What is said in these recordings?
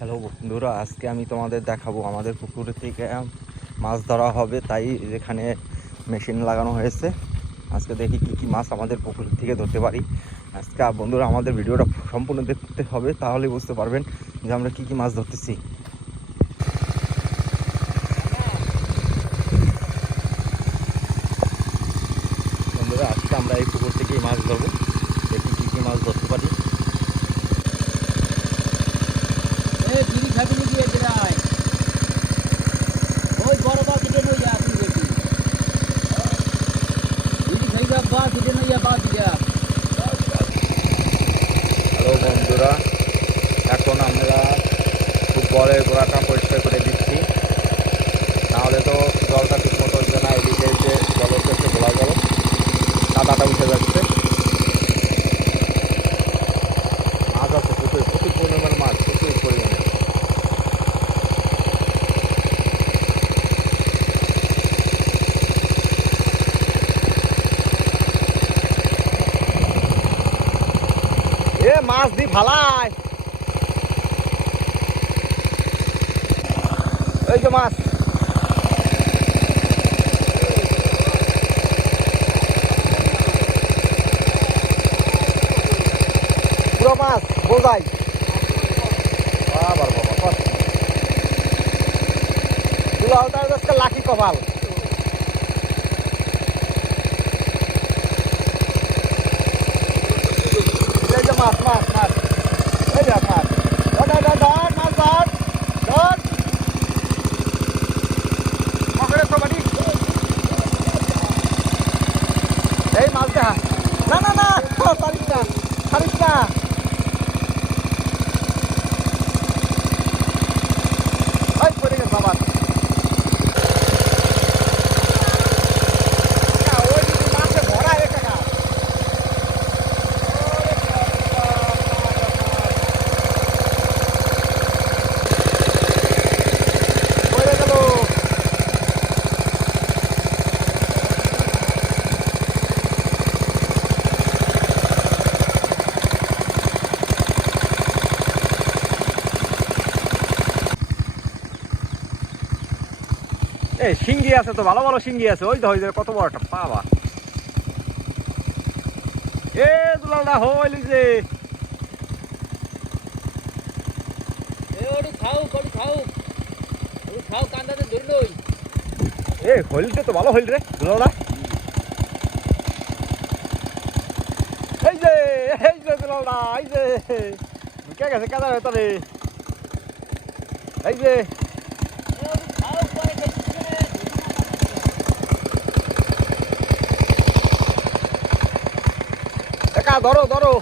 Hello বন্ধুরা, আজকে আমি তোমাদের দেখাবো আমাদের পুকুর থেকে মাছ ধরা হবে, তাই এখানে মেশিন লাগানো হয়েছে। আজকে দেখি কি কি মাছ আমাদের পুকুর থেকে ধরতে পারি। আজকে বন্ধুরা, আমাদের ভিডিওটা সম্পূর্ণ দেখতে হবে তাহলে বুঝতে পারবেন যে আমরা কি কি মাছ ধরতেছি। বন্ধুরা, আজকে আমরা এই পুকুর থেকেই মাছ ধরবো। দেখি কী কী মাছ ধরতে পারি। বিড়ি ওই বড় বা কিনে নই আপনি দেখি। বিড়ি খাইবা বা কিনে নই বা দিয়া। হ্যালো বন্ধুরা, এখন আমরা খুব বলের গোড়াটা পরিষ্কার করে দিচ্ছি তাহলে তো জলটা ঠিক মতো হচ্ছে না এদিকে যে জল উঠেছে গোলা জল কাদাটা উঠে যাচ্ছে মাছ আছে প্রচুর প্রচুর পরিমাণের মাছ প্রচুর পরিমাণে এ মাছ দি ফালায় এই যে মাছ। পুরো মাছ বোঝাই। বাবার বাবা লাকি কপাল। মাছ মাছ মাছ এই যে মাছ ধর ধর ধর ধর মাছ ধর ধর পকেটে তো বাড়ি এই মাছ দেখা না না না পারিস না পারিস না এই পড়ে গেছে বাবা ওই মাছে ভরা রেখে না পড়ে গেল এই শিঙ্গি আছে তো ভালো ভালো শিঙ্গি আছে। ওই তো ওই কত বড় একটা পাবা এ দুলালদা হইলি যে এ তো ভালো হইল রে দুলালদা। এই যে এই যে দুলালদা এই যে। কে গেছে কাদার ভেতরে এই যে এ ওড়ি খাও পরে দেখছি একা ধরো ধরো।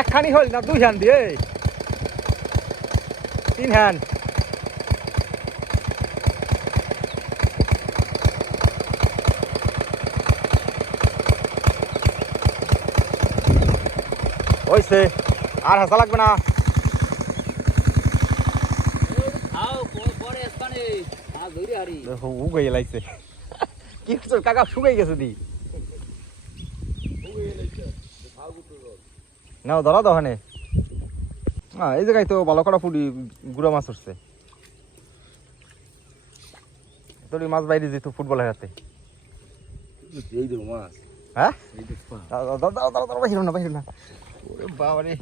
একখানি হল না দুই হ্যান্ড দিয়ে? তিন হ্যান্ড হইছে আর হাসা লাগবে না। উগে কি কাকা শুকাই গেছে দি না ধরা দোকানে হ্যাঁ এই জায়গায় তো ভালো করা ফুটি গুড়া মাছ উঠছে। তোর মাছ বাইরে যেত ফুটবলের হাতে। এই মাছ। হ্যাঁ? বাইরে না বাইরে না ওরে বাবারে।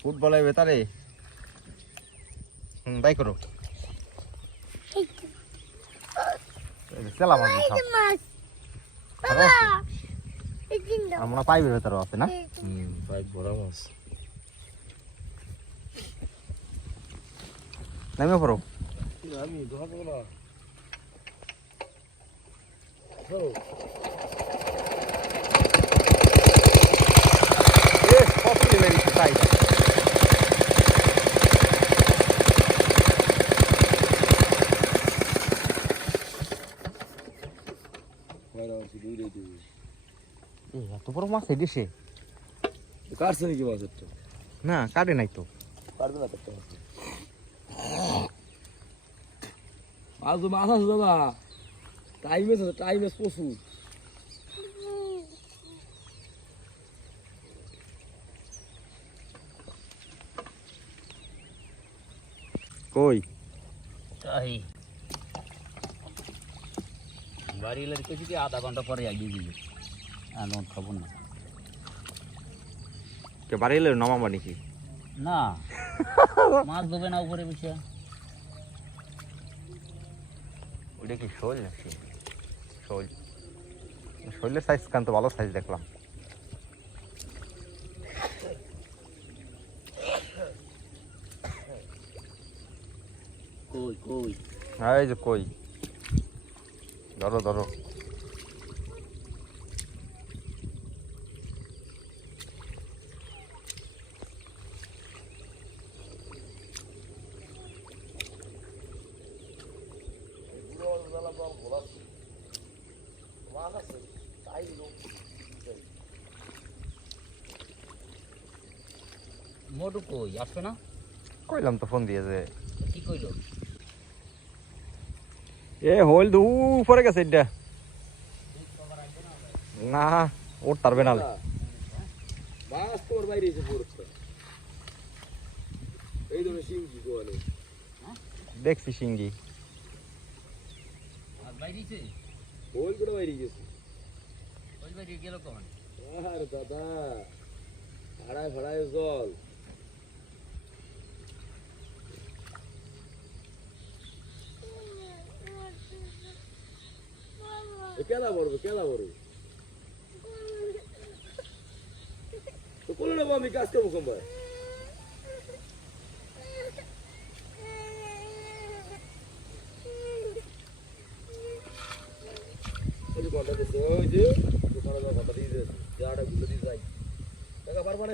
ফুটবলের ভেতরে। হুম তাই করো। আমরা পাইপের ভেতরে আছে না? হুম পাইপ ভরা মাছ নেমে পড়ো। আমি ধরবো না এ কত দিলে দিচ্ছে তাই পয়রা মাছ দূরে দূরে এ এত বড় মাছ এই দেশে কাটছে নাকি মাছের তো? না কাটে নাই তো। পারবে না কাটতে মাছ মাছ তো মাছ আছে দাদা। টাইম আছে টাইম আছে প্রচুর। কই? তাই। বাড়ি কেছি আধা ঘণ্টা পরে আগিয়ে দিবি আর নোট খাব না। কে বাড়ি এলে নমাবা নাকি? না। মাছ দেবে না উপরে বসে। ওইটা কি শোল নাকি? শোল। শোলের সাইজ কান তো ভালো সাইজ দেখলাম। কই কই? হ্যাঁ এই যে কই? ধরো ধরো মোটু কই আসবে না কইলাম তো ফোন দিয়ে যে কি কইলো এ হইল তো উপরে গেছে এটা না ওর তারবে না মাছ তোর বাইরে এসে পড়ছে এই ধরনের শিঙ্গি গোয়ালে দেখছি সিঙ্গি আর বাইরেছে ওই করে বাইরে গেছে ওই বাইরে গেল কখন আর দাদা ভাড়ায় ভাড়ায় জল কেলা পড়বে কেলা পড়বে তো কোলে নেব আমি, কাজ করব ওই যে ঘণ্টা দিচ্ছে ওই যে দোকানে যাওয়া ঘণ্টা দিয়ে দিয়েছে যাটা গুলো দিয়ে যাই। টাকা পারবা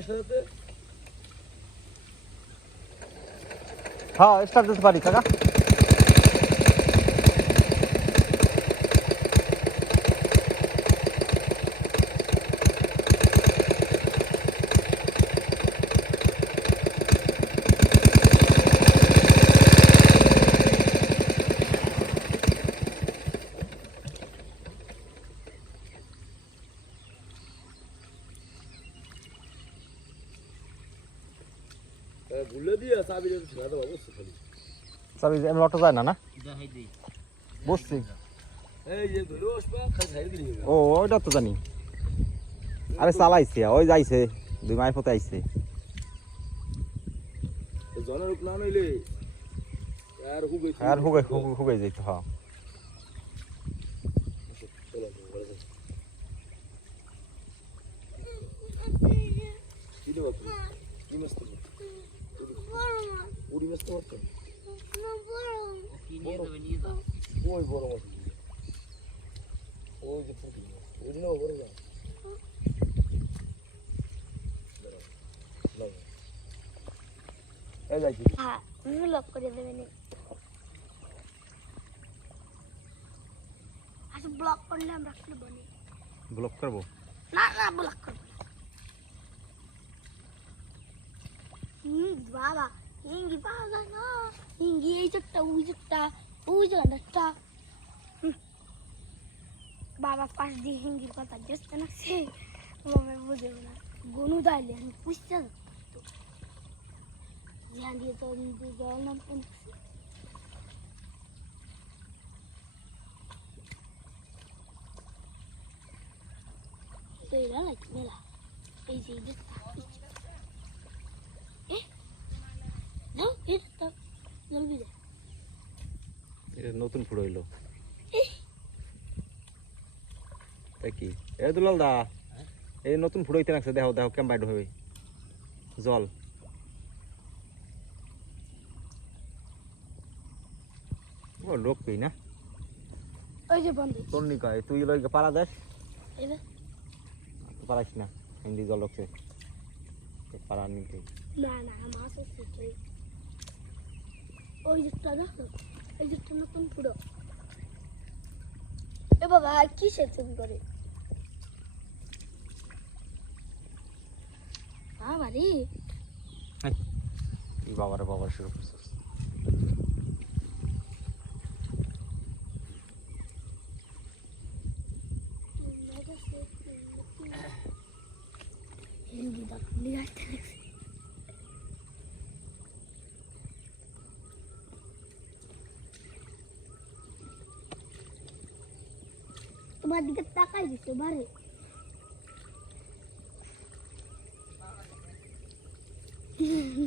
হ্যাঁ স্টার্ট দিতে পারি, কাকা। চাবি এমনি অটো যায় না না? দিয়ে ও, ওইটা তো জানি। আরে চালাইছে, ওই যাইছে, দুই মাই পথে আইছে। জনের উপ না নইলে আর হ্যাঁ উড়ি মাছ তো হচ্ছে কি নিয়ে যাবে নিয়ে যাও ওই বড় মাছ ওই যে পুঁটি মাছ ওই জন্য বড় না এই যাই হ্যাঁ লক করে দেবেন আচ্ছা ব্লক করলে আমরা খুলবো না ব্লক করব? না না ব্লক করব না হুম বাবা হিঙ্গি বাবা পাশ দিয়ে হিঙ্গির কথা গেছে না সে বাবা না গনু দাইলে আমি পুষতে দিয়ে তো Mira la mira. এই যে এই যে এ না এটা জলদি দে এটা নতুন ফুড হইল। তাই কি? এ দুলাল দা এই নতুন ফুড হইতে লাগছে দেখো দেখো কেমন বাইড হবে। জল। ও লোক পেই না? ওই যে বন্ধু। তোর নি কয় তুই লই পারা দেশ পারাইস না হিন্দি জল লোকছে পারা নিতে না না মাছ আছে তুই ওই যেটা দেখো এই যেটা নতুন পুরো এ বাবা কি সেচন করে বাবা রে কি বাবারে বাবার শুরু করছিস হিন্দি বাপ নিরাশটা দেখছি তোমার দিকে তাকাই দিছে বারে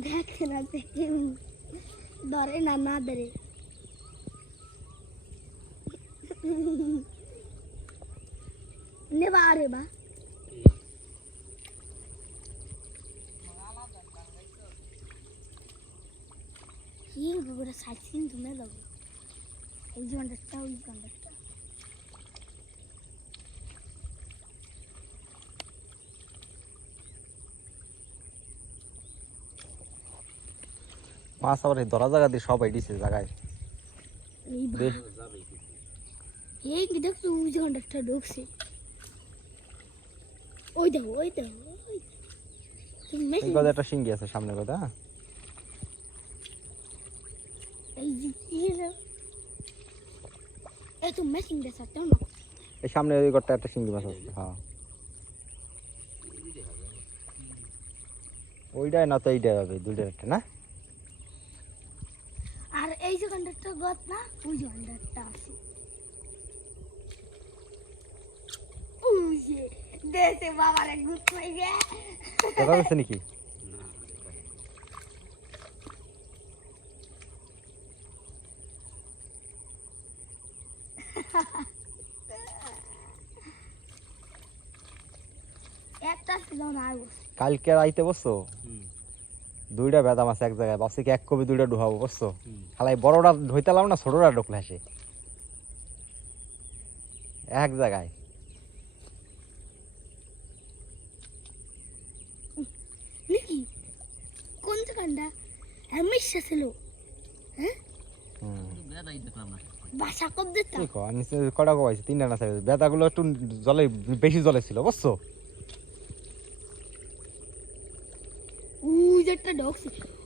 দেখে না দেখে ধরে না না ধরে নেবা আরে বা Yin gugur saçın düme lagu. এই যে আন্ডারটা ওই যে আন্ডারটা মাছ আবার এই ধরা জায়গা দিয়ে সবাই দিছে জায়গায়। এই দে এই কি দেখছ? ওই যে ঢুকছে। ওই দেখো ওই দেখো ওই দেখো। তুমি এই মেশিন একটা সিঙ্গি আছে সামনে কথা হ্যাঁ? এই যে কি হলো? এই দেশা না। সামনে ওই ঘরটা একটা সিঙ্গি মাছ আছে হ্যাঁ। ওইটাই না তো এইটাই হবে দুইটার একটা না আর এই যে আন্ডারটা গত না ওই দেশে বাবার হয়ে গে যাচ্ছে নাকি? একটা ছিল না বসে। কালকে রাইতে বসছো? দুইটা বেদা মাছ এক জায়গায় ভাবছি কি এক কবি দুইটা ঢুকাবো বুঝছ? খালাই বড়টা ঢইতালাম না ছোটটা ঢুকলে আসে। এক জায়গায়। কোন ছিল না বাসা কব দিতাম। কটা কবাইছে তিনটা না বেদাগুলো একটু জলে বেশি জলে ছিল বুঝছ? get the.